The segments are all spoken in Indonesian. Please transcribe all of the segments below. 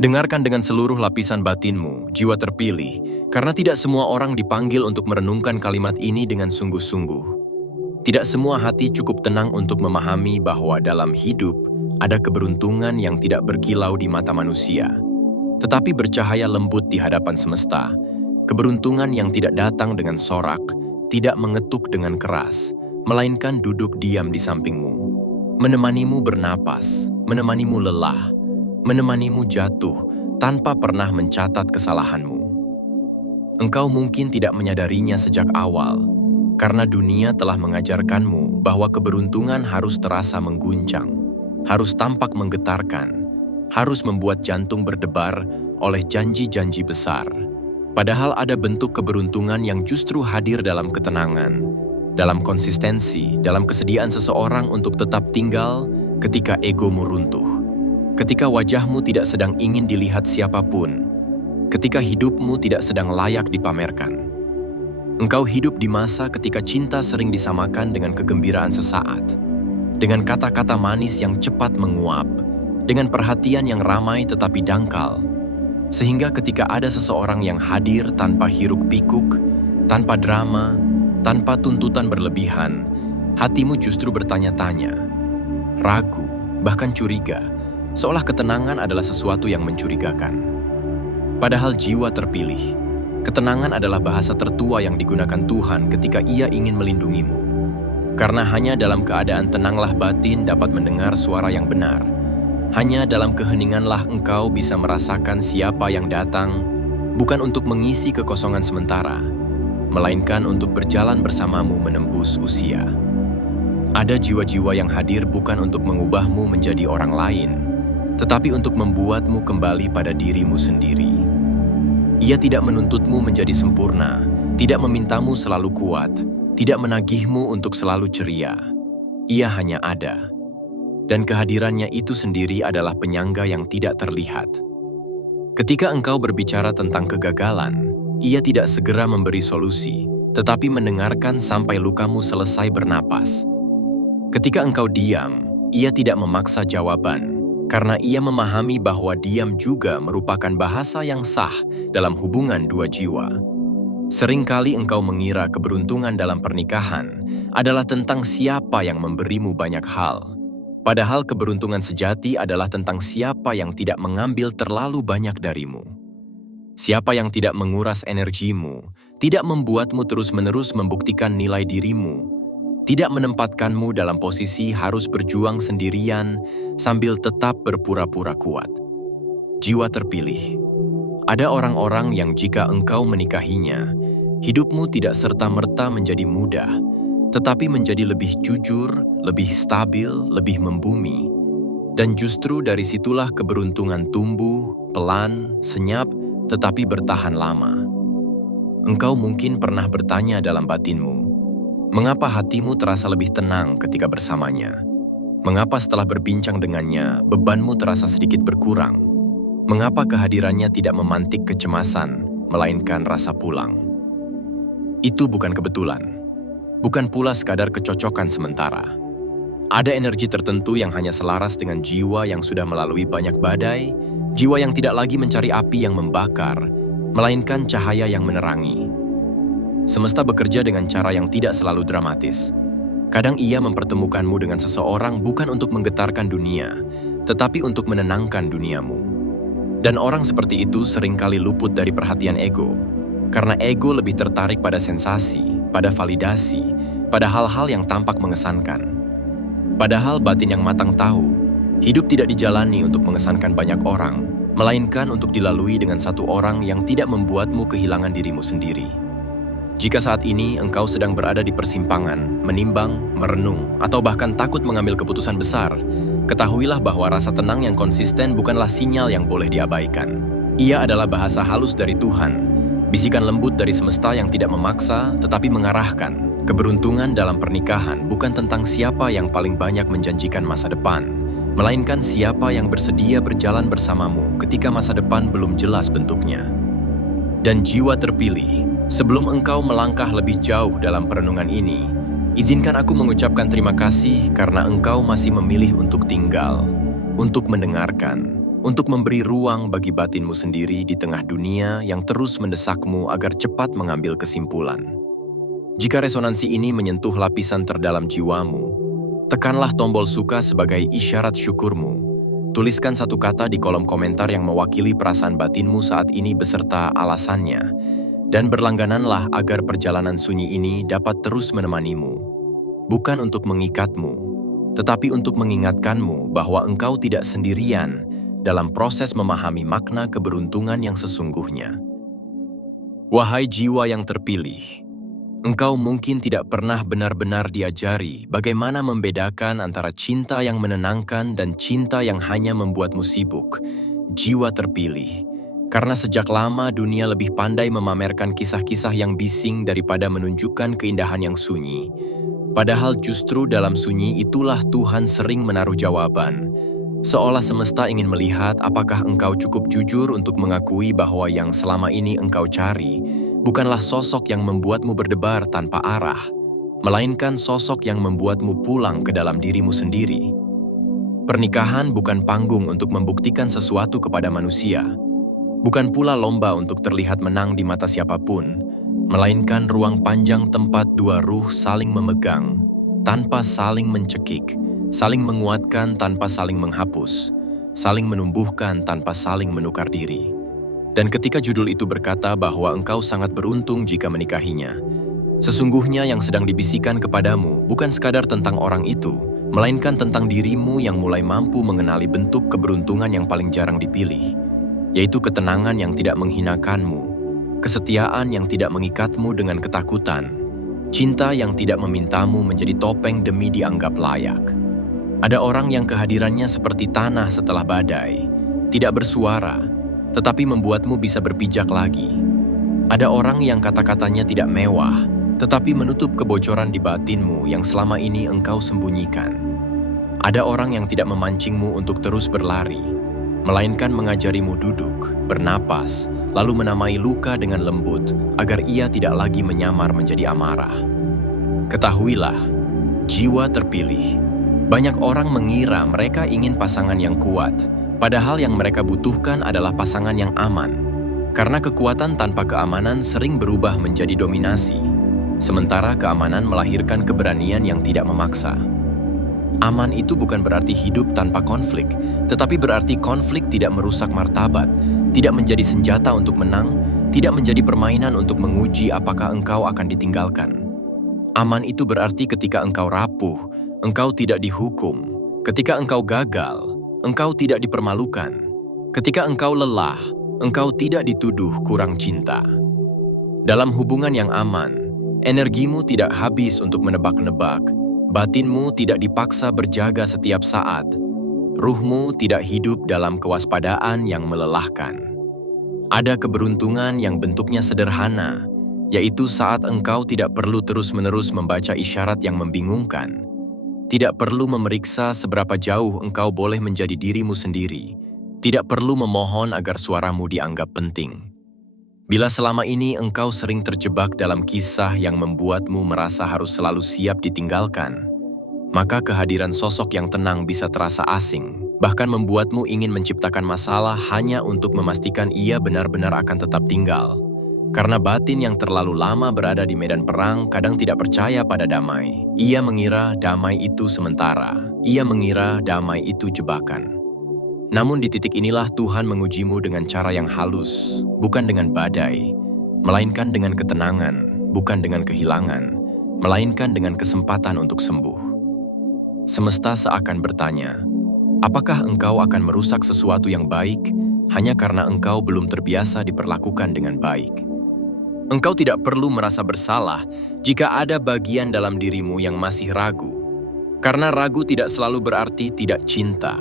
Dengarkan dengan seluruh lapisan batinmu, jiwa terpilih, karena tidak semua orang dipanggil untuk merenungkan kalimat ini dengan sungguh-sungguh. Tidak semua hati cukup tenang untuk memahami bahwa dalam hidup ada keberuntungan yang tidak berkilau di mata manusia, tetapi bercahaya lembut di hadapan semesta. Keberuntungan yang tidak datang dengan sorak, tidak mengetuk dengan keras, melainkan duduk diam di sampingmu, menemanimu bernapas, menemanimu lelah, menemanimu jatuh tanpa pernah mencatat kesalahanmu. Engkau mungkin tidak menyadarinya sejak awal, karena dunia telah mengajarkanmu bahwa keberuntungan harus terasa mengguncang, harus tampak menggetarkan, harus membuat jantung berdebar oleh janji-janji besar. Padahal ada bentuk keberuntungan yang justru hadir dalam ketenangan, dalam konsistensi, dalam kesediaan seseorang untuk tetap tinggal ketika egomu runtuh. Ketika wajahmu tidak sedang ingin dilihat siapapun, ketika hidupmu tidak sedang layak dipamerkan. Engkau hidup di masa ketika cinta sering disamakan dengan kegembiraan sesaat, dengan kata-kata manis yang cepat menguap, dengan perhatian yang ramai tetapi dangkal, sehingga ketika ada seseorang yang hadir tanpa hiruk-pikuk, tanpa drama, tanpa tuntutan berlebihan, hatimu justru bertanya-tanya, ragu, bahkan curiga, seolah ketenangan adalah sesuatu yang mencurigakan. Padahal jiwa terpilih, ketenangan adalah bahasa tertua yang digunakan Tuhan ketika Ia ingin melindungimu. Karena hanya dalam keadaan tenanglah batin dapat mendengar suara yang benar. Hanya dalam keheninganlah engkau bisa merasakan siapa yang datang, bukan untuk mengisi kekosongan sementara, melainkan untuk berjalan bersamamu menembus usia. Ada jiwa-jiwa yang hadir bukan untuk mengubahmu menjadi orang lain, tetapi untuk membuatmu kembali pada dirimu sendiri. Ia tidak menuntutmu menjadi sempurna, tidak memintamu selalu kuat, tidak menagihmu untuk selalu ceria. Ia hanya ada. Dan kehadirannya itu sendiri adalah penyangga yang tidak terlihat. Ketika engkau berbicara tentang kegagalan, ia tidak segera memberi solusi, tetapi mendengarkan sampai lukamu selesai bernapas. Ketika engkau diam, ia tidak memaksa jawaban, karena ia memahami bahwa diam juga merupakan bahasa yang sah dalam hubungan dua jiwa. Seringkali engkau mengira keberuntungan dalam pernikahan adalah tentang siapa yang memberimu banyak hal. Padahal keberuntungan sejati adalah tentang siapa yang tidak mengambil terlalu banyak darimu. Siapa yang tidak menguras energimu, tidak membuatmu terus-menerus membuktikan nilai dirimu, tidak menempatkanmu dalam posisi harus berjuang sendirian sambil tetap berpura-pura kuat. Jiwa terpilih. Ada orang-orang yang jika engkau menikahinya, hidupmu tidak serta-merta menjadi mudah, tetapi menjadi lebih jujur, lebih stabil, lebih membumi. Dan justru dari situlah keberuntungan tumbuh, pelan, senyap, tetapi bertahan lama. Engkau mungkin pernah bertanya dalam batinmu, mengapa hatimu terasa lebih tenang ketika bersamanya? Mengapa setelah berbincang dengannya, bebanmu terasa sedikit berkurang? Mengapa kehadirannya tidak memantik kecemasan, melainkan rasa pulang? Itu bukan kebetulan. Bukan pula sekadar kecocokan sementara. Ada energi tertentu yang hanya selaras dengan jiwa yang sudah melalui banyak badai, jiwa yang tidak lagi mencari api yang membakar, melainkan cahaya yang menerangi. Semesta bekerja dengan cara yang tidak selalu dramatis. Kadang ia mempertemukanmu dengan seseorang bukan untuk menggetarkan dunia, tetapi untuk menenangkan duniamu. Dan orang seperti itu seringkali luput dari perhatian ego, karena ego lebih tertarik pada sensasi, pada validasi, pada hal-hal yang tampak mengesankan. Padahal batin yang matang tahu, hidup tidak dijalani untuk mengesankan banyak orang, melainkan untuk dilalui dengan satu orang yang tidak membuatmu kehilangan dirimu sendiri. Jika saat ini engkau sedang berada di persimpangan, menimbang, merenung, atau bahkan takut mengambil keputusan besar, ketahuilah bahwa rasa tenang yang konsisten bukanlah sinyal yang boleh diabaikan. Ia adalah bahasa halus dari Tuhan, bisikan lembut dari semesta yang tidak memaksa tetapi mengarahkan. Keberuntungan dalam pernikahan bukan tentang siapa yang paling banyak menjanjikan masa depan, melainkan siapa yang bersedia berjalan bersamamu ketika masa depan belum jelas bentuknya. Dan jiwa terpilih, sebelum engkau melangkah lebih jauh dalam perenungan ini, izinkan aku mengucapkan terima kasih karena engkau masih memilih untuk tinggal, untuk mendengarkan, untuk memberi ruang bagi batinmu sendiri di tengah dunia yang terus mendesakmu agar cepat mengambil kesimpulan. Jika resonansi ini menyentuh lapisan terdalam jiwamu, tekanlah tombol suka sebagai isyarat syukurmu. Tuliskan satu kata di kolom komentar yang mewakili perasaan batinmu saat ini beserta alasannya, dan berlanggananlah agar perjalanan sunyi ini dapat terus menemanimu. Bukan untuk mengikatmu, tetapi untuk mengingatkanmu bahwa engkau tidak sendirian dalam proses memahami makna keberuntungan yang sesungguhnya. Wahai jiwa yang terpilih, engkau mungkin tidak pernah benar-benar diajari bagaimana membedakan antara cinta yang menenangkan dan cinta yang hanya membuatmu sibuk. Jiwa terpilih, karena sejak lama dunia lebih pandai memamerkan kisah-kisah yang bising daripada menunjukkan keindahan yang sunyi. Padahal justru dalam sunyi itulah Tuhan sering menaruh jawaban. Seolah semesta ingin melihat apakah engkau cukup jujur untuk mengakui bahwa yang selama ini engkau cari bukanlah sosok yang membuatmu berdebar tanpa arah, melainkan sosok yang membuatmu pulang ke dalam dirimu sendiri. Pernikahan bukan panggung untuk membuktikan sesuatu kepada manusia, bukan pula lomba untuk terlihat menang di mata siapapun, melainkan ruang panjang tempat dua ruh saling memegang, tanpa saling mencekik, saling menguatkan tanpa saling menghapus, saling menumbuhkan tanpa saling menukar diri. Dan ketika judul itu berkata bahwa engkau sangat beruntung jika menikahinya, sesungguhnya yang sedang dibisikkan kepadamu bukan sekadar tentang orang itu, melainkan tentang dirimu yang mulai mampu mengenali bentuk keberuntungan yang paling jarang dipilih, yaitu ketenangan yang tidak menghinakanmu, kesetiaan yang tidak mengikatmu dengan ketakutan, cinta yang tidak memintamu menjadi topeng demi dianggap layak. Ada orang yang kehadirannya seperti tanah setelah badai, tidak bersuara, tetapi membuatmu bisa berpijak lagi. Ada orang yang kata-katanya tidak mewah, tetapi menutup kebocoran di batinmu yang selama ini engkau sembunyikan. Ada orang yang tidak memancingmu untuk terus berlari, melainkan mengajarimu duduk, bernapas, lalu menamai luka dengan lembut agar ia tidak lagi menyamar menjadi amarah. Ketahuilah, jiwa terpilih. Banyak orang mengira mereka ingin pasangan yang kuat, padahal yang mereka butuhkan adalah pasangan yang aman. Karena kekuatan tanpa keamanan sering berubah menjadi dominasi, sementara keamanan melahirkan keberanian yang tidak memaksa. Aman itu bukan berarti hidup tanpa konflik, tetapi berarti konflik tidak merusak martabat, tidak menjadi senjata untuk menang, tidak menjadi permainan untuk menguji apakah engkau akan ditinggalkan. Aman itu berarti ketika engkau rapuh, engkau tidak dihukum. Ketika engkau gagal, engkau tidak dipermalukan. Ketika engkau lelah, engkau tidak dituduh kurang cinta. Dalam hubungan yang aman, energimu tidak habis untuk menebak-nebak, batinmu tidak dipaksa berjaga setiap saat, ruhmu tidak hidup dalam kewaspadaan yang melelahkan. Ada keberuntungan yang bentuknya sederhana, yaitu saat engkau tidak perlu terus-menerus membaca isyarat yang membingungkan, tidak perlu memeriksa seberapa jauh engkau boleh menjadi dirimu sendiri, tidak perlu memohon agar suaramu dianggap penting. Bila selama ini engkau sering terjebak dalam kisah yang membuatmu merasa harus selalu siap ditinggalkan, maka kehadiran sosok yang tenang bisa terasa asing, bahkan membuatmu ingin menciptakan masalah hanya untuk memastikan ia benar-benar akan tetap tinggal. Karena batin yang terlalu lama berada di medan perang kadang tidak percaya pada damai. Ia mengira damai itu sementara. Ia mengira damai itu jebakan. Namun di titik inilah Tuhan mengujimu dengan cara yang halus, bukan dengan badai, melainkan dengan ketenangan, bukan dengan kehilangan, melainkan dengan kesempatan untuk sembuh. Semesta seakan bertanya, apakah engkau akan merusak sesuatu yang baik hanya karena engkau belum terbiasa diperlakukan dengan baik? Engkau tidak perlu merasa bersalah jika ada bagian dalam dirimu yang masih ragu. Karena ragu tidak selalu berarti tidak cinta.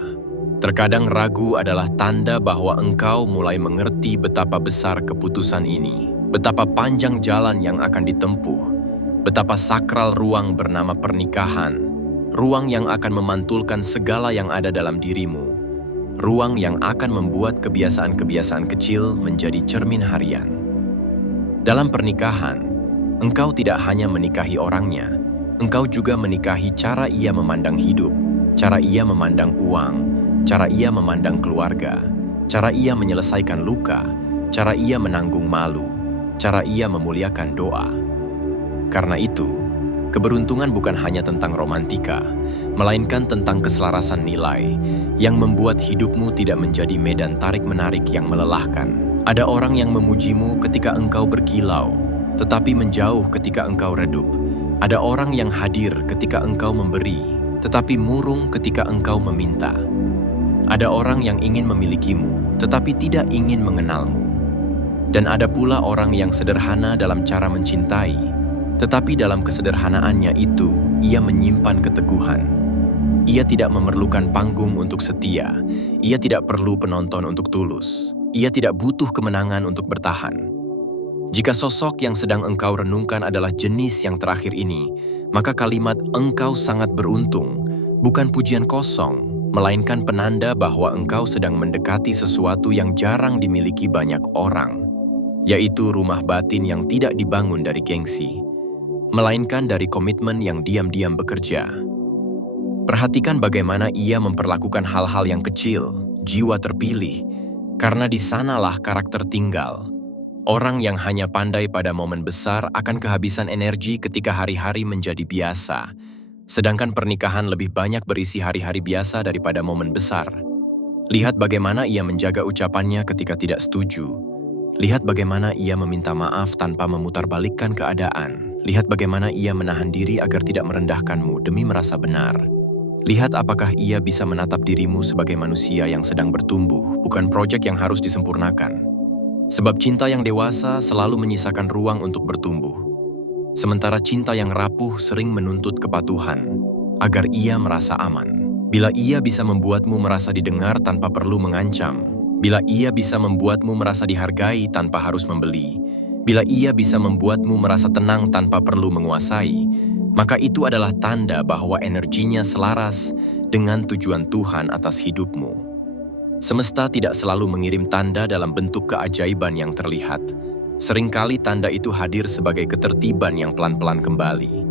Terkadang ragu adalah tanda bahwa engkau mulai mengerti betapa besar keputusan ini, betapa panjang jalan yang akan ditempuh, betapa sakral ruang bernama pernikahan, ruang yang akan memantulkan segala yang ada dalam dirimu, ruang yang akan membuat kebiasaan-kebiasaan kecil menjadi cermin harian. Dalam pernikahan, engkau tidak hanya menikahi orangnya, engkau juga menikahi cara ia memandang hidup, cara ia memandang uang, cara ia memandang keluarga, cara ia menyelesaikan luka, cara ia menanggung malu, cara ia memuliakan doa. Karena itu, keberuntungan bukan hanya tentang romantika, melainkan tentang keselarasan nilai yang membuat hidupmu tidak menjadi medan tarik-menarik yang melelahkan. Ada orang yang memujimu ketika engkau berkilau, tetapi menjauh ketika engkau redup. Ada orang yang hadir ketika engkau memberi, tetapi murung ketika engkau meminta. Ada orang yang ingin memilikimu, tetapi tidak ingin mengenalmu. Dan ada pula orang yang sederhana dalam cara mencintai, tetapi dalam kesederhanaannya itu, ia menyimpan keteguhan. Ia tidak memerlukan panggung untuk setia. Ia tidak perlu penonton untuk tulus. Ia tidak butuh kemenangan untuk bertahan. Jika sosok yang sedang engkau renungkan adalah jenis yang terakhir ini, maka kalimat "engkau sangat beruntung" bukan pujian kosong, melainkan penanda bahwa engkau sedang mendekati sesuatu yang jarang dimiliki banyak orang, yaitu rumah batin yang tidak dibangun dari gengsi, melainkan dari komitmen yang diam-diam bekerja. Perhatikan bagaimana ia memperlakukan hal-hal yang kecil, jiwa terpilih, karena di sanalah karakter tinggal. Orang yang hanya pandai pada momen besar akan kehabisan energi ketika hari-hari menjadi biasa, sedangkan pernikahan lebih banyak berisi hari-hari biasa daripada momen besar. Lihat bagaimana ia menjaga ucapannya ketika tidak setuju. Lihat bagaimana ia meminta maaf tanpa memutarbalikkan keadaan. Lihat bagaimana ia menahan diri agar tidak merendahkanmu demi merasa benar. Lihat apakah ia bisa menatap dirimu sebagai manusia yang sedang bertumbuh, bukan proyek yang harus disempurnakan. Sebab cinta yang dewasa selalu menyisakan ruang untuk bertumbuh. Sementara cinta yang rapuh sering menuntut kepatuhan, agar ia merasa aman. Bila ia bisa membuatmu merasa didengar tanpa perlu mengancam, bila ia bisa membuatmu merasa dihargai tanpa harus membeli, bila ia bisa membuatmu merasa tenang tanpa perlu menguasai, maka itu adalah tanda bahwa energinya selaras dengan tujuan Tuhan atas hidupmu. Semesta tidak selalu mengirim tanda dalam bentuk keajaiban yang terlihat. Seringkali tanda itu hadir sebagai ketertiban yang pelan-pelan kembali,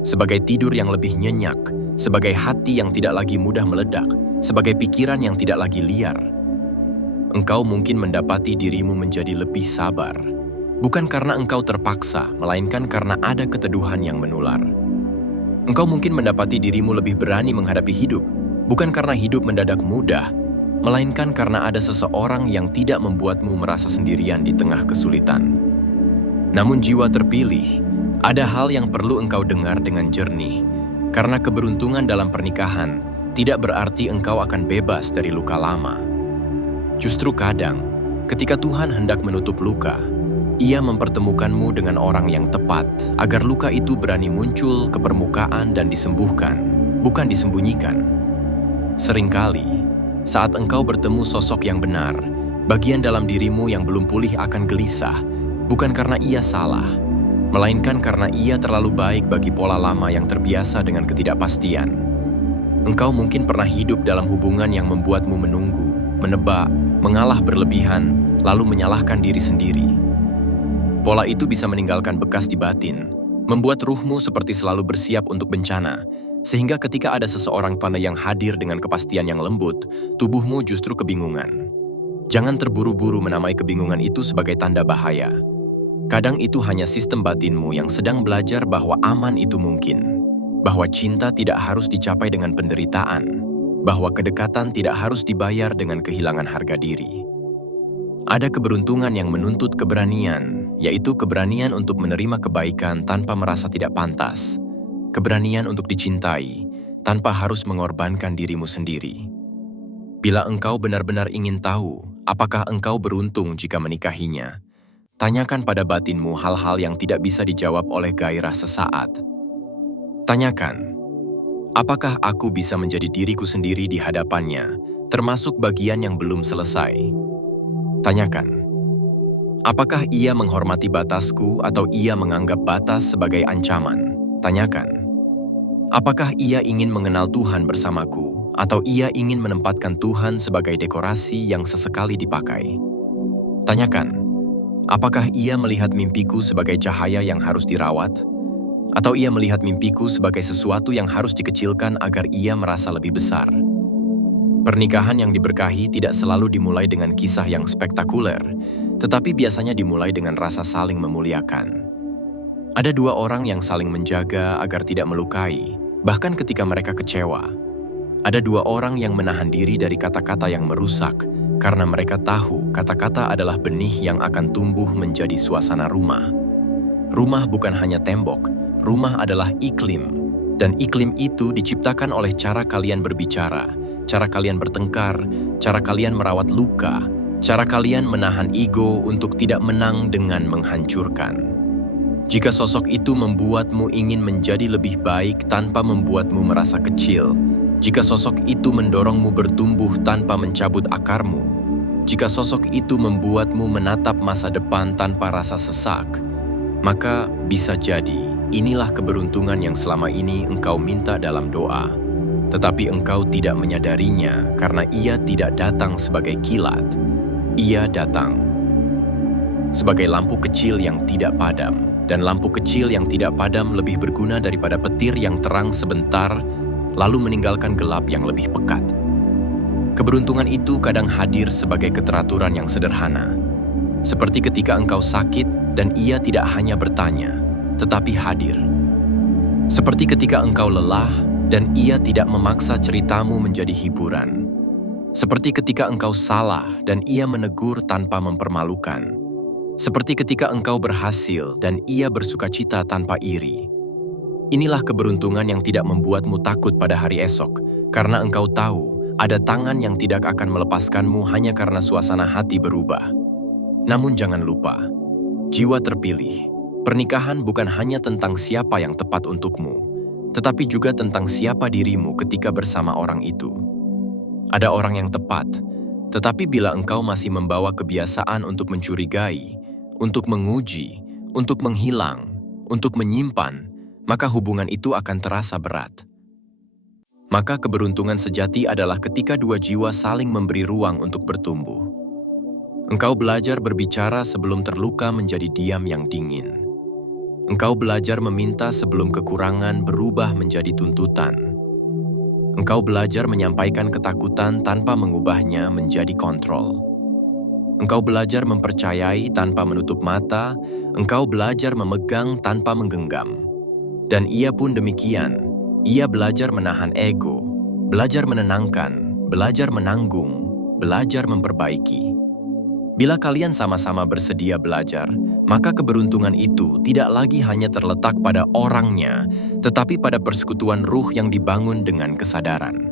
sebagai tidur yang lebih nyenyak, sebagai hati yang tidak lagi mudah meledak, sebagai pikiran yang tidak lagi liar. Engkau mungkin mendapati dirimu menjadi lebih sabar, bukan karena engkau terpaksa, melainkan karena ada keteduhan yang menular. Engkau mungkin mendapati dirimu lebih berani menghadapi hidup, bukan karena hidup mendadak mudah, melainkan karena ada seseorang yang tidak membuatmu merasa sendirian di tengah kesulitan. Namun jiwa terpilih, ada hal yang perlu engkau dengar dengan jernih, karena keberuntungan dalam pernikahan tidak berarti engkau akan bebas dari luka lama. Justru kadang, ketika Tuhan hendak menutup luka, Ia mempertemukanmu dengan orang yang tepat agar luka itu berani muncul ke permukaan dan disembuhkan, bukan disembunyikan. Seringkali, saat engkau bertemu sosok yang benar, bagian dalam dirimu yang belum pulih akan gelisah, bukan karena ia salah, melainkan karena ia terlalu baik bagi pola lama yang terbiasa dengan ketidakpastian. Engkau mungkin pernah hidup dalam hubungan yang membuatmu menunggu, menebak, mengalah berlebihan, lalu menyalahkan diri sendiri. Pola itu bisa meninggalkan bekas di batin, membuat ruhmu seperti selalu bersiap untuk bencana, sehingga ketika ada seseorang pandai yang hadir dengan kepastian yang lembut, tubuhmu justru kebingungan. Jangan terburu-buru menamai kebingungan itu sebagai tanda bahaya. Kadang itu hanya sistem batinmu yang sedang belajar bahwa aman itu mungkin, bahwa cinta tidak harus dicapai dengan penderitaan, bahwa kedekatan tidak harus dibayar dengan kehilangan harga diri. Ada keberuntungan yang menuntut keberanian, yaitu keberanian untuk menerima kebaikan tanpa merasa tidak pantas, keberanian untuk dicintai tanpa harus mengorbankan dirimu sendiri. Bila engkau benar-benar ingin tahu apakah engkau beruntung jika menikahinya, tanyakan pada batinmu hal-hal yang tidak bisa dijawab oleh gairah sesaat. Tanyakan, apakah aku bisa menjadi diriku sendiri di hadapannya, termasuk bagian yang belum selesai? Tanyakan, apakah ia menghormati batasku atau ia menganggap batas sebagai ancaman? Tanyakan, apakah ia ingin mengenal Tuhan bersamaku atau ia ingin menempatkan Tuhan sebagai dekorasi yang sesekali dipakai? Tanyakan, apakah ia melihat mimpiku sebagai cahaya yang harus dirawat? Atau ia melihat mimpiku sebagai sesuatu yang harus dikecilkan agar ia merasa lebih besar? Pernikahan yang diberkahi tidak selalu dimulai dengan kisah yang spektakuler, tetapi biasanya dimulai dengan rasa saling memuliakan. Ada dua orang yang saling menjaga agar tidak melukai, bahkan ketika mereka kecewa. Ada dua orang yang menahan diri dari kata-kata yang merusak, karena mereka tahu kata-kata adalah benih yang akan tumbuh menjadi suasana rumah. Rumah bukan hanya tembok, rumah adalah iklim. Dan iklim itu diciptakan oleh cara kalian berbicara, cara kalian bertengkar, cara kalian merawat luka, cara kalian menahan ego untuk tidak menang dengan menghancurkan. Jika sosok itu membuatmu ingin menjadi lebih baik tanpa membuatmu merasa kecil, jika sosok itu mendorongmu bertumbuh tanpa mencabut akarmu, jika sosok itu membuatmu menatap masa depan tanpa rasa sesak, maka bisa jadi inilah keberuntungan yang selama ini engkau minta dalam doa. Tetapi engkau tidak menyadarinya karena ia tidak datang sebagai kilat. Ia datang sebagai lampu kecil yang tidak padam. Dan lampu kecil yang tidak padam lebih berguna daripada petir yang terang sebentar, lalu meninggalkan gelap yang lebih pekat. Keberuntungan itu kadang hadir sebagai keteraturan yang sederhana. Seperti ketika engkau sakit dan ia tidak hanya bertanya, tetapi hadir. Seperti ketika engkau lelah dan ia tidak memaksa ceritamu menjadi hiburan. Seperti ketika engkau salah dan ia menegur tanpa mempermalukan. Seperti ketika engkau berhasil dan ia bersukacita tanpa iri. Inilah keberuntungan yang tidak membuatmu takut pada hari esok, karena engkau tahu ada tangan yang tidak akan melepaskanmu hanya karena suasana hati berubah. Namun jangan lupa, jiwa terpilih. Pernikahan bukan hanya tentang siapa yang tepat untukmu, tetapi juga tentang siapa dirimu ketika bersama orang itu. Ada orang yang tepat, tetapi bila engkau masih membawa kebiasaan untuk mencurigai, untuk menguji, untuk menghilang, untuk menyimpan, maka hubungan itu akan terasa berat. Maka keberuntungan sejati adalah ketika dua jiwa saling memberi ruang untuk bertumbuh. Engkau belajar berbicara sebelum terluka menjadi diam yang dingin. Engkau belajar meminta sebelum kekurangan berubah menjadi tuntutan. Engkau belajar menyampaikan ketakutan tanpa mengubahnya menjadi kontrol. Engkau belajar mempercayai tanpa menutup mata, engkau belajar memegang tanpa menggenggam. Dan ia pun demikian, ia belajar menahan ego, belajar menenangkan, belajar menanggung, belajar memperbaiki. Bila kalian sama-sama bersedia belajar, maka keberuntungan itu tidak lagi hanya terletak pada orangnya, tetapi pada persekutuan ruh yang dibangun dengan kesadaran.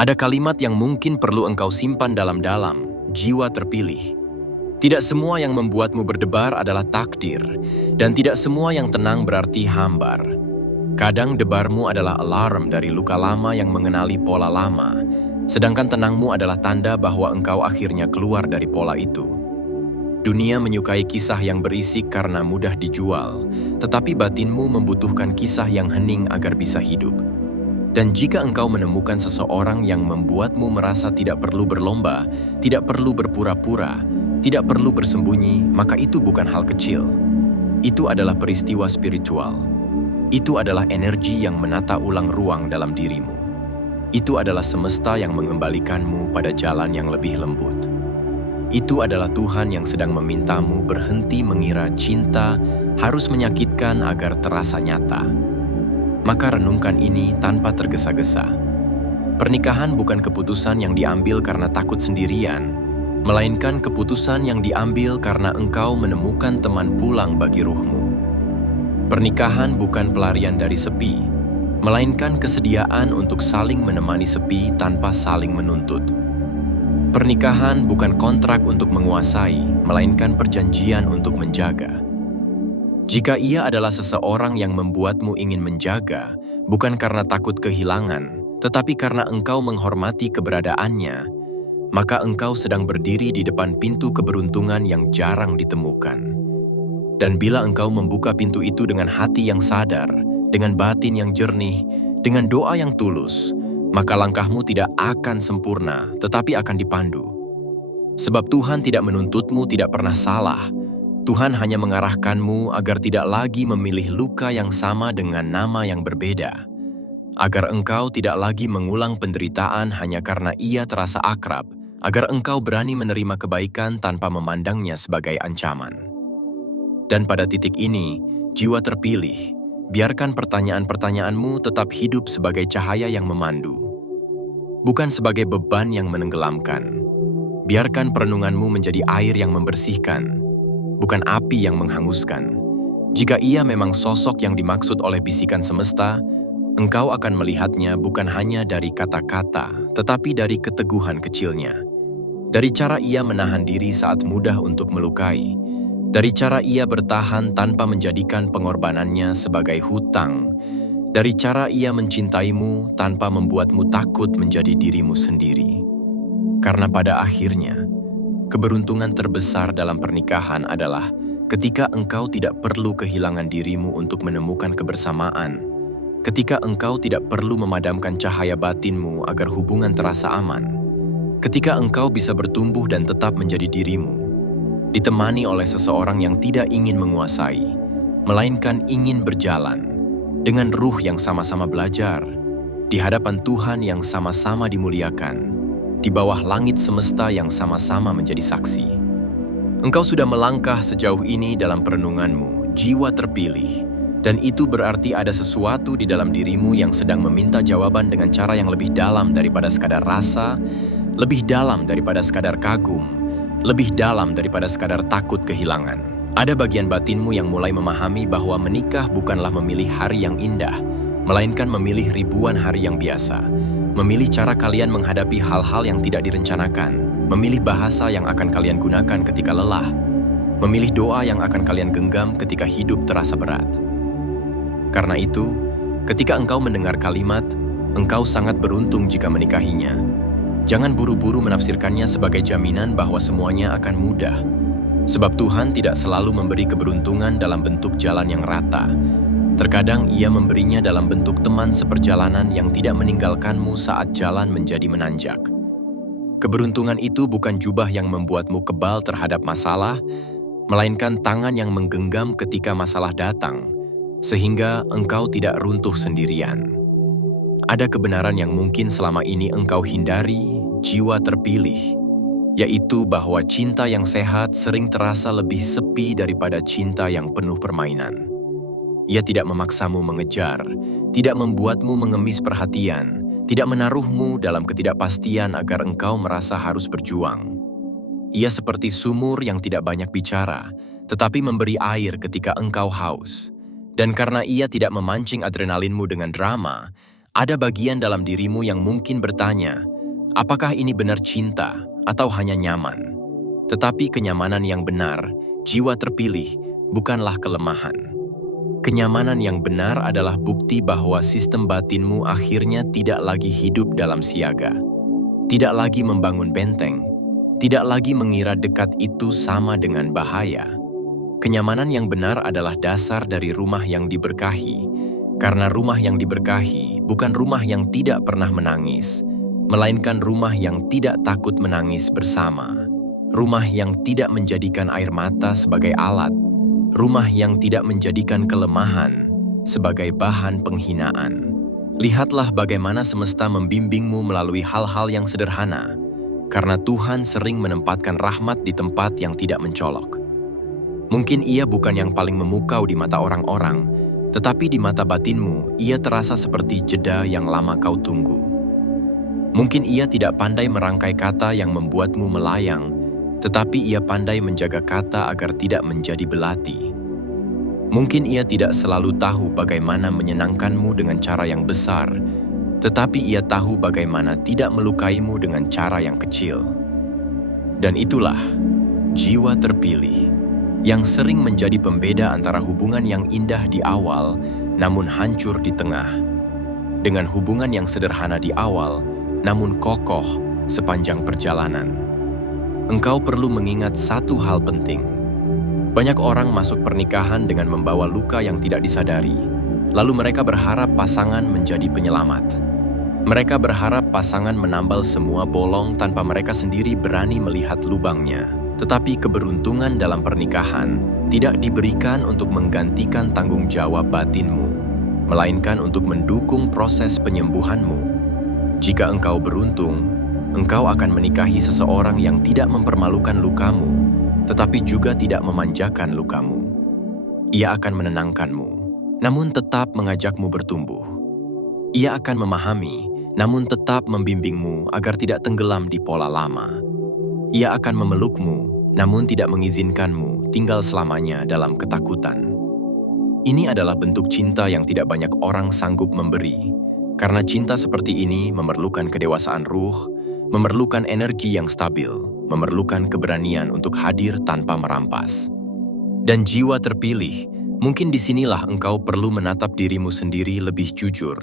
Ada kalimat yang mungkin perlu engkau simpan dalam-dalam, jiwa terpilih. Tidak semua yang membuatmu berdebar adalah takdir, dan tidak semua yang tenang berarti hambar. Kadang debarmu adalah alarm dari luka lama yang mengenali pola lama, sedangkan tenangmu adalah tanda bahwa engkau akhirnya keluar dari pola itu. Dunia menyukai kisah yang berisik karena mudah dijual, tetapi batinmu membutuhkan kisah yang hening agar bisa hidup. Dan jika engkau menemukan seseorang yang membuatmu merasa tidak perlu berlomba, tidak perlu berpura-pura, tidak perlu bersembunyi, maka itu bukan hal kecil. Itu adalah peristiwa spiritual. Itu adalah energi yang menata ulang ruang dalam dirimu. Itu adalah semesta yang mengembalikanmu pada jalan yang lebih lembut. Itu adalah Tuhan yang sedang memintamu berhenti mengira cinta harus menyakitkan agar terasa nyata. Maka renungkan ini tanpa tergesa-gesa. Pernikahan bukan keputusan yang diambil karena takut sendirian, melainkan keputusan yang diambil karena engkau menemukan teman pulang bagi ruhmu. Pernikahan bukan pelarian dari sepi, melainkan kesediaan untuk saling menemani sepi tanpa saling menuntut. Pernikahan bukan kontrak untuk menguasai, melainkan perjanjian untuk menjaga. Jika ia adalah seseorang yang membuatmu ingin menjaga, bukan karena takut kehilangan, tetapi karena engkau menghormati keberadaannya, maka engkau sedang berdiri di depan pintu keberuntungan yang jarang ditemukan. Dan bila engkau membuka pintu itu dengan hati yang sadar, dengan batin yang jernih, dengan doa yang tulus, maka langkahmu tidak akan sempurna, tetapi akan dipandu. Sebab Tuhan tidak menuntutmu tidak pernah salah. Tuhan hanya mengarahkanmu agar tidak lagi memilih luka yang sama dengan nama yang berbeda. agar engkau tidak lagi mengulang penderitaan hanya karena ia terasa akrab, agar engkau berani menerima kebaikan tanpa memandangnya sebagai ancaman. Dan pada titik ini, jiwa terpilih, biarkan pertanyaan-pertanyaanmu tetap hidup sebagai cahaya yang memandu, bukan sebagai beban yang menenggelamkan. Biarkan perenunganmu menjadi air yang membersihkan, bukan api yang menghanguskan. Jika ia memang sosok yang dimaksud oleh bisikan semesta, engkau akan melihatnya bukan hanya dari kata-kata, tetapi dari keteguhan kecilnya. Dari cara ia menahan diri saat mudah untuk melukai, dari cara ia bertahan tanpa menjadikan pengorbanannya sebagai hutang, dari cara ia mencintaimu tanpa membuatmu takut menjadi dirimu sendiri. Karena pada akhirnya, keberuntungan terbesar dalam pernikahan adalah ketika engkau tidak perlu kehilangan dirimu untuk menemukan kebersamaan, ketika engkau tidak perlu memadamkan cahaya batinmu agar hubungan terasa aman, ketika engkau bisa bertumbuh dan tetap menjadi dirimu, ditemani oleh seseorang yang tidak ingin menguasai, melainkan ingin berjalan, dengan ruh yang sama-sama belajar, di hadapan Tuhan yang sama-sama dimuliakan, di bawah langit semesta yang sama-sama menjadi saksi. Engkau sudah melangkah sejauh ini dalam perenunganmu, jiwa terpilih, dan itu berarti ada sesuatu di dalam dirimu yang sedang meminta jawaban dengan cara yang lebih dalam daripada sekadar rasa, lebih dalam daripada sekadar kagum, lebih dalam daripada sekadar takut kehilangan. Ada bagian batinmu yang mulai memahami bahwa menikah bukanlah memilih hari yang indah, melainkan memilih ribuan hari yang biasa, memilih cara kalian menghadapi hal-hal yang tidak direncanakan, memilih bahasa yang akan kalian gunakan ketika lelah, memilih doa yang akan kalian genggam ketika hidup terasa berat. Karena itu, ketika engkau mendengar kalimat, engkau sangat beruntung jika menikahinya. Jangan buru-buru menafsirkannya sebagai jaminan bahwa semuanya akan mudah. Sebab Tuhan tidak selalu memberi keberuntungan dalam bentuk jalan yang rata. Terkadang Ia memberinya dalam bentuk teman seperjalanan yang tidak meninggalkanmu saat jalan menjadi menanjak. Keberuntungan itu bukan jubah yang membuatmu kebal terhadap masalah, melainkan tangan yang menggenggam ketika masalah datang, sehingga engkau tidak runtuh sendirian. Ada kebenaran yang mungkin selama ini engkau hindari, jiwa terpilih, yaitu bahwa cinta yang sehat sering terasa lebih sepi daripada cinta yang penuh permainan. Ia tidak memaksamu mengejar, tidak membuatmu mengemis perhatian, tidak menaruhmu dalam ketidakpastian agar engkau merasa harus berjuang. Ia seperti sumur yang tidak banyak bicara, tetapi memberi air ketika engkau haus. Dan karena ia tidak memancing adrenalinmu dengan drama, ada bagian dalam dirimu yang mungkin bertanya, apakah ini benar cinta atau hanya nyaman? Tetapi kenyamanan yang benar, jiwa terpilih, bukanlah kelemahan. Kenyamanan yang benar adalah bukti bahwa sistem batinmu akhirnya tidak lagi hidup dalam siaga, tidak lagi membangun benteng, tidak lagi mengira dekat itu sama dengan bahaya. Kenyamanan yang benar adalah dasar dari rumah yang diberkahi, karena rumah yang diberkahi bukan rumah yang tidak pernah menangis, melainkan rumah yang tidak takut menangis bersama, rumah yang tidak menjadikan air mata sebagai alat, rumah yang tidak menjadikan kelemahan sebagai bahan penghinaan. Lihatlah bagaimana semesta membimbingmu melalui hal-hal yang sederhana, karena Tuhan sering menempatkan rahmat di tempat yang tidak mencolok. Mungkin ia bukan yang paling memukau di mata orang-orang, tetapi di mata batinmu ia terasa seperti jeda yang lama kau tunggu. Mungkin ia tidak pandai merangkai kata yang membuatmu melayang, tetapi ia pandai menjaga kata agar tidak menjadi belati. Mungkin ia tidak selalu tahu bagaimana menyenangkanmu dengan cara yang besar, tetapi ia tahu bagaimana tidak melukaimu dengan cara yang kecil. Dan itulah jiwa terpilih, yang sering menjadi pembeda antara hubungan yang indah di awal, namun hancur di tengah, dengan hubungan yang sederhana di awal, namun kokoh sepanjang perjalanan. Engkau perlu mengingat satu hal penting. Banyak orang masuk pernikahan dengan membawa luka yang tidak disadari, lalu mereka berharap pasangan menjadi penyelamat. Mereka berharap pasangan menambal semua bolong tanpa mereka sendiri berani melihat lubangnya. Tetapi keberuntungan dalam pernikahan tidak diberikan untuk menggantikan tanggung jawab batinmu, melainkan untuk mendukung proses penyembuhanmu. Jika engkau beruntung, engkau akan menikahi seseorang yang tidak mempermalukan lukamu, tetapi juga tidak memanjakan lukamu. Ia akan menenangkanmu, namun tetap mengajakmu bertumbuh. Ia akan memahami, namun tetap membimbingmu agar tidak tenggelam di pola lama. Ia akan memelukmu, namun tidak mengizinkanmu tinggal selamanya dalam ketakutan. Ini adalah bentuk cinta yang tidak banyak orang sanggup memberi, karena cinta seperti ini memerlukan kedewasaan ruh, memerlukan energi yang stabil, memerlukan keberanian untuk hadir tanpa merampas. Dan jiwa terpilih, mungkin disinilah engkau perlu menatap dirimu sendiri lebih jujur.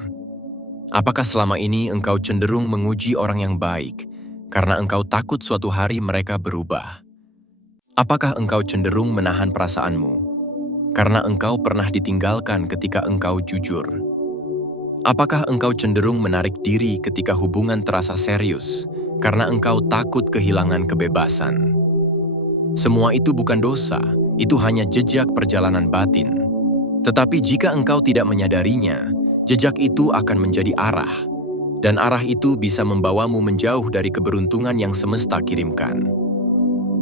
Apakah selama ini engkau cenderung menguji orang yang baik, karena engkau takut suatu hari mereka berubah? Apakah engkau cenderung menahan perasaanmu, karena engkau pernah ditinggalkan ketika engkau jujur? Apakah engkau cenderung menarik diri ketika hubungan terasa serius, karena engkau takut kehilangan kebebasan? Semua itu bukan dosa, itu hanya jejak perjalanan batin. Tetapi jika engkau tidak menyadarinya, jejak itu akan menjadi arah, dan arah itu bisa membawamu menjauh dari keberuntungan yang semesta kirimkan.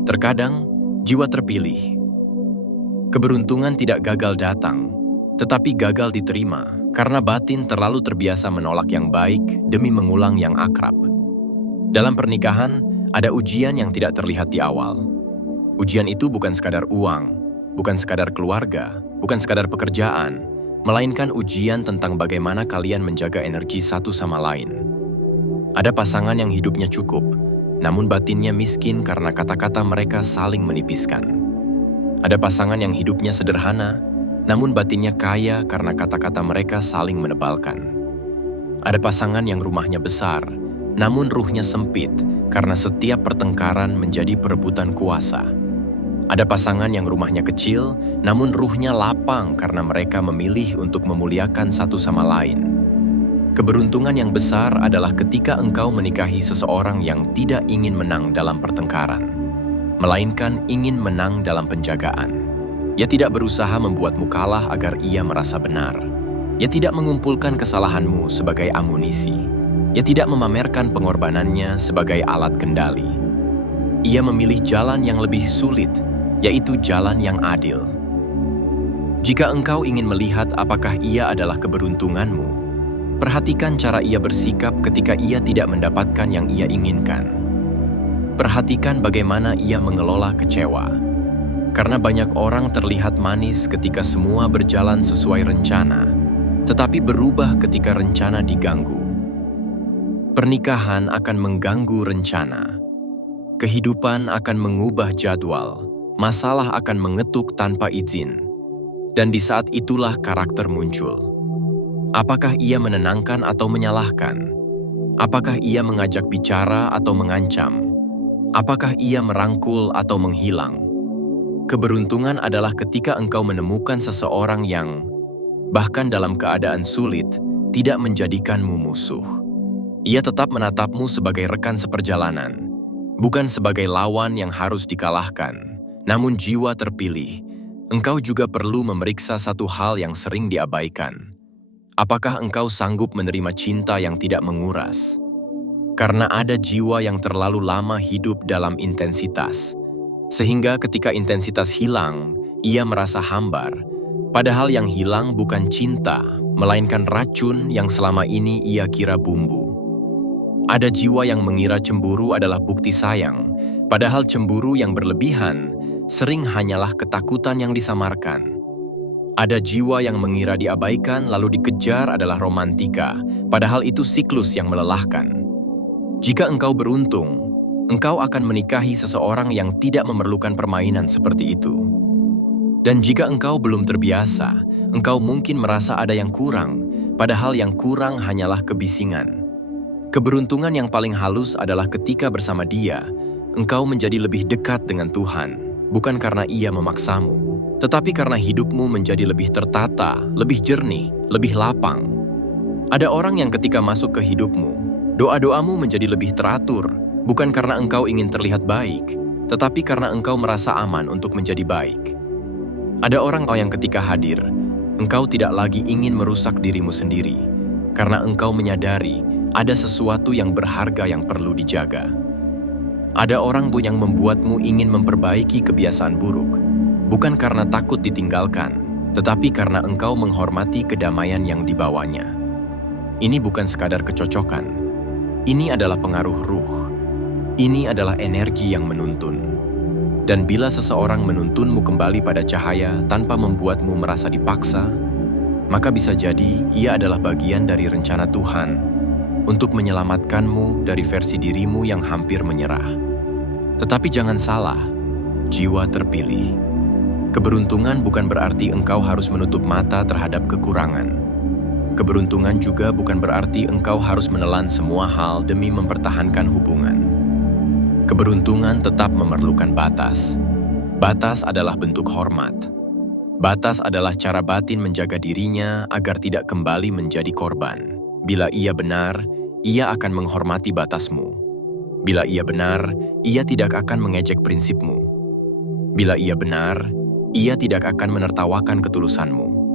Terkadang, jiwa terpilih. Keberuntungan tidak gagal datang, tetapi gagal diterima karena batin terlalu terbiasa menolak yang baik demi mengulang yang akrab. Dalam pernikahan, ada ujian yang tidak terlihat di awal. Ujian itu bukan sekadar uang, bukan sekadar keluarga, bukan sekadar pekerjaan, melainkan ujian tentang bagaimana kalian menjaga energi satu sama lain. Ada pasangan yang hidupnya cukup, namun batinnya miskin karena kata-kata mereka saling menipiskan. Ada pasangan yang hidupnya sederhana, namun batinnya kaya karena kata-kata mereka saling menebalkan. Ada pasangan yang rumahnya besar, namun ruhnya sempit karena setiap pertengkaran menjadi perebutan kuasa. Ada pasangan yang rumahnya kecil, namun ruhnya lapang karena mereka memilih untuk memuliakan satu sama lain. Keberuntungan yang besar adalah ketika engkau menikahi seseorang yang tidak ingin menang dalam pertengkaran, melainkan ingin menang dalam penjagaan. Ia tidak berusaha membuatmu kalah agar ia merasa benar. Ia tidak mengumpulkan kesalahanmu sebagai amunisi. Ia tidak memamerkan pengorbanannya sebagai alat kendali. Ia memilih jalan yang lebih sulit, yaitu jalan yang adil. Jika engkau ingin melihat apakah ia adalah keberuntunganmu, perhatikan cara ia bersikap ketika ia tidak mendapatkan yang ia inginkan. Perhatikan bagaimana ia mengelola kecewa. Karena banyak orang terlihat manis ketika semua berjalan sesuai rencana, tetapi berubah ketika rencana diganggu. Pernikahan akan mengganggu rencana. Kehidupan akan mengubah jadwal. Masalah akan mengetuk tanpa izin. Dan di saat itulah karakter muncul. Apakah ia menenangkan atau menyalahkan? Apakah ia mengajak bicara atau mengancam? Apakah ia merangkul atau menghilang? Keberuntungan adalah ketika engkau menemukan seseorang yang, bahkan dalam keadaan sulit, tidak menjadikanmu musuh. Ia tetap menatapmu sebagai rekan seperjalanan, bukan sebagai lawan yang harus dikalahkan. Namun jiwa terpilih, engkau juga perlu memeriksa satu hal yang sering diabaikan. Apakah engkau sanggup menerima cinta yang tidak menguras? Karena ada jiwa yang terlalu lama hidup dalam intensitas, sehingga ketika intensitas hilang, ia merasa hambar. Padahal yang hilang bukan cinta, melainkan racun yang selama ini ia kira bumbu. Ada jiwa yang mengira cemburu adalah bukti sayang, padahal cemburu yang berlebihan sering hanyalah ketakutan yang disamarkan. Ada jiwa yang mengira diabaikan lalu dikejar adalah romantika, padahal itu siklus yang melelahkan. Jika engkau beruntung, engkau akan menikahi seseorang yang tidak memerlukan permainan seperti itu. Dan jika engkau belum terbiasa, engkau mungkin merasa ada yang kurang, padahal yang kurang hanyalah kebisingan. Keberuntungan yang paling halus adalah ketika bersama dia, engkau menjadi lebih dekat dengan Tuhan, bukan karena ia memaksamu, tetapi karena hidupmu menjadi lebih tertata, lebih jernih, lebih lapang. Ada orang yang ketika masuk ke hidupmu, doa-doamu menjadi lebih teratur, bukan karena engkau ingin terlihat baik, tetapi karena engkau merasa aman untuk menjadi baik. Ada orang yang ketika hadir, Engkau tidak lagi ingin merusak dirimu sendiri, karena engkau menyadari ada sesuatu yang berharga yang perlu dijaga. Ada orang yang membuatmu ingin memperbaiki kebiasaan buruk, bukan karena takut ditinggalkan, tetapi karena engkau menghormati kedamaian yang dibawanya. Ini bukan sekadar kecocokan, ini adalah pengaruh ruh. Ini adalah energi yang menuntun. Dan bila seseorang menuntunmu kembali pada cahaya tanpa membuatmu merasa dipaksa, maka bisa jadi ia adalah bagian dari rencana Tuhan untuk menyelamatkanmu dari versi dirimu yang hampir menyerah. Tetapi jangan salah, jiwa terpilih. Keberuntungan bukan berarti engkau harus menutup mata terhadap kekurangan. Keberuntungan juga bukan berarti engkau harus menelan semua hal demi mempertahankan hubungan. Keberuntungan tetap memerlukan batas. Batas adalah bentuk hormat. Batas adalah cara batin menjaga dirinya agar tidak kembali menjadi korban. Bila ia benar, ia akan menghormati batasmu. Bila ia benar, ia tidak akan mengejek prinsipmu. Bila ia benar, ia tidak akan menertawakan ketulusanmu.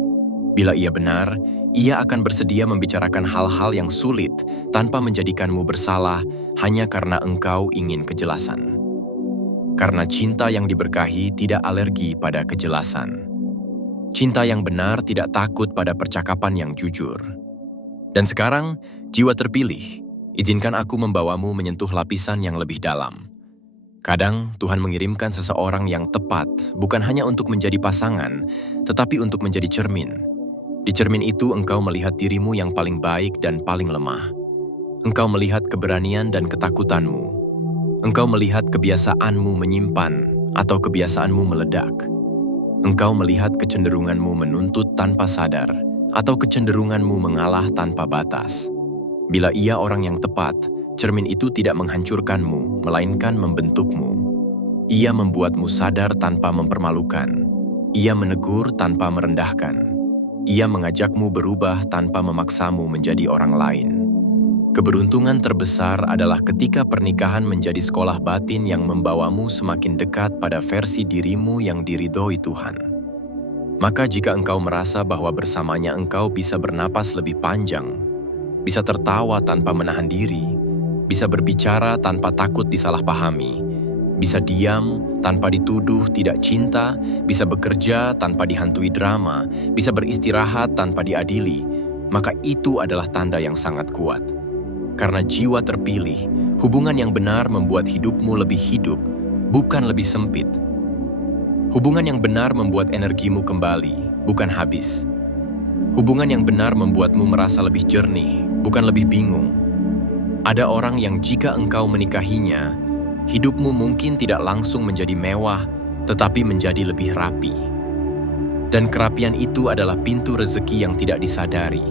Bila ia benar, ia akan bersedia membicarakan hal-hal yang sulit tanpa menjadikanmu bersalah hanya karena engkau ingin kejelasan. Karena cinta yang diberkahi tidak alergi pada kejelasan. Cinta yang benar tidak takut pada percakapan yang jujur. Dan sekarang, jiwa terpilih, izinkan aku membawamu menyentuh lapisan yang lebih dalam. Kadang Tuhan mengirimkan seseorang yang tepat bukan hanya untuk menjadi pasangan, tetapi untuk menjadi cermin. Di cermin itu engkau melihat dirimu yang paling baik dan paling lemah. Engkau melihat keberanian dan ketakutanmu. Engkau melihat kebiasaanmu menyimpan atau kebiasaanmu meledak. Engkau melihat kecenderunganmu menuntut tanpa sadar atau kecenderunganmu mengalah tanpa batas. Bila ia orang yang tepat, cermin itu tidak menghancurkanmu, melainkan membentukmu. Ia membuatmu sadar tanpa mempermalukan. Ia menegur tanpa merendahkan. Ia mengajakmu berubah tanpa memaksamu menjadi orang lain. Keberuntungan terbesar adalah ketika pernikahan menjadi sekolah batin yang membawamu semakin dekat pada versi dirimu yang diridhoi Tuhan. Maka jika engkau merasa bahwa bersamanya engkau bisa bernapas lebih panjang, bisa tertawa tanpa menahan diri, bisa berbicara tanpa takut disalahpahami, bisa diam tanpa dituduh tidak cinta, bisa bekerja tanpa dihantui drama, bisa beristirahat tanpa diadili, maka itu adalah tanda yang sangat kuat. Karena jiwa terpilih, hubungan yang benar membuat hidupmu lebih hidup, bukan lebih sempit. Hubungan yang benar membuat energimu kembali, bukan habis. Hubungan yang benar membuatmu merasa lebih jernih, bukan lebih bingung. Ada orang yang jika engkau menikahinya, hidupmu mungkin tidak langsung menjadi mewah, tetapi menjadi lebih rapi. Dan kerapian itu adalah pintu rezeki yang tidak disadari.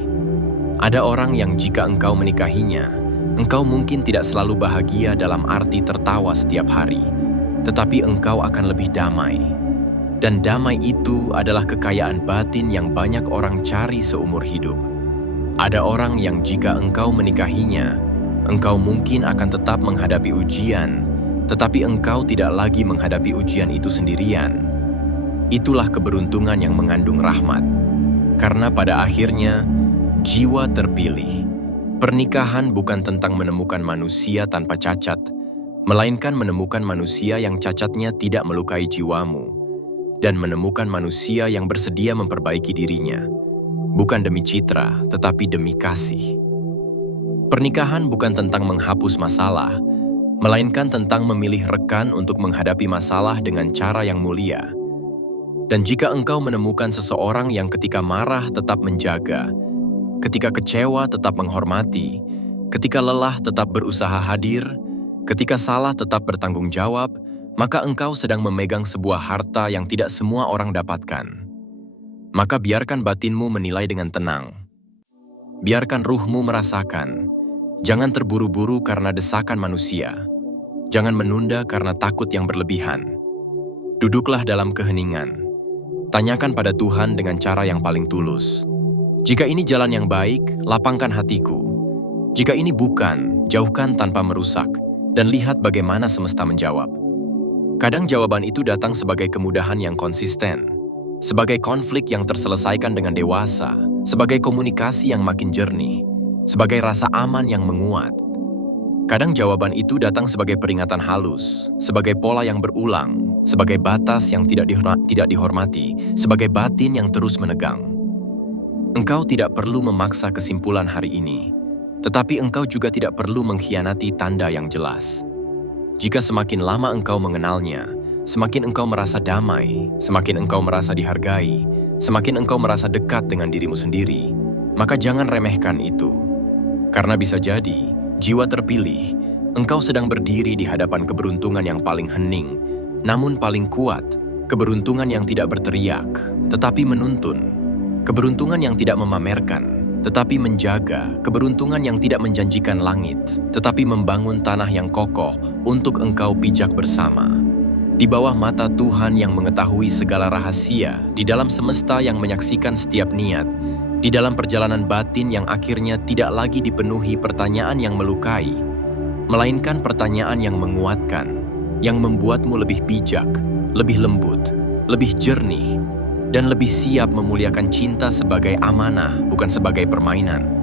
Ada orang yang jika engkau menikahinya, engkau mungkin tidak selalu bahagia dalam arti tertawa setiap hari, tetapi engkau akan lebih damai. Dan damai itu adalah kekayaan batin yang banyak orang cari seumur hidup. Ada orang yang jika engkau menikahinya, engkau mungkin akan tetap menghadapi ujian, tetapi engkau tidak lagi menghadapi ujian itu sendirian. Itulah keberuntungan yang mengandung rahmat. Karena pada akhirnya, jiwa terpilih. Pernikahan bukan tentang menemukan manusia tanpa cacat, melainkan menemukan manusia yang cacatnya tidak melukai jiwamu, dan menemukan manusia yang bersedia memperbaiki dirinya, bukan demi citra, tetapi demi kasih. Pernikahan bukan tentang menghapus masalah, melainkan tentang memilih rekan untuk menghadapi masalah dengan cara yang mulia. Dan jika engkau menemukan seseorang yang ketika marah tetap menjaga, ketika kecewa tetap menghormati, ketika lelah tetap berusaha hadir, ketika salah tetap bertanggung jawab, maka engkau sedang memegang sebuah harta yang tidak semua orang dapatkan. Maka biarkan batinmu menilai dengan tenang. Biarkan ruhmu merasakan. Jangan terburu-buru karena desakan manusia. Jangan menunda karena takut yang berlebihan. Duduklah dalam keheningan. Tanyakan pada Tuhan dengan cara yang paling tulus. Jika ini jalan yang baik, lapangkan hatiku. Jika ini bukan, jauhkan tanpa merusak, dan lihat bagaimana semesta menjawab. Kadang jawaban itu datang sebagai kemudahan yang konsisten. sebagai konflik yang terselesaikan dengan dewasa, sebagai komunikasi yang makin jernih, sebagai rasa aman yang menguat. Kadang jawaban itu datang sebagai peringatan halus, sebagai pola yang berulang, sebagai batas yang tidak dihormati, sebagai batin yang terus menegang. Engkau tidak perlu memaksa kesimpulan hari ini, tetapi engkau juga tidak perlu mengkhianati tanda yang jelas. Jika semakin lama engkau mengenalnya, semakin engkau merasa damai, semakin engkau merasa dihargai, semakin engkau merasa dekat dengan dirimu sendiri, maka jangan remehkan itu. Karena bisa jadi, jiwa terpilih, engkau sedang berdiri di hadapan keberuntungan yang paling hening, namun paling kuat, keberuntungan yang tidak berteriak, tetapi menuntun, keberuntungan yang tidak memamerkan, tetapi menjaga, keberuntungan yang tidak menjanjikan langit, tetapi membangun tanah yang kokoh untuk engkau pijak bersama. Di bawah mata Tuhan yang mengetahui segala rahasia, di dalam semesta yang menyaksikan setiap niat, di dalam perjalanan batin yang akhirnya tidak lagi dipenuhi pertanyaan yang melukai, melainkan pertanyaan yang menguatkan, yang membuatmu lebih bijak, lebih lembut, lebih jernih, dan lebih siap memuliakan cinta sebagai amanah, bukan sebagai permainan.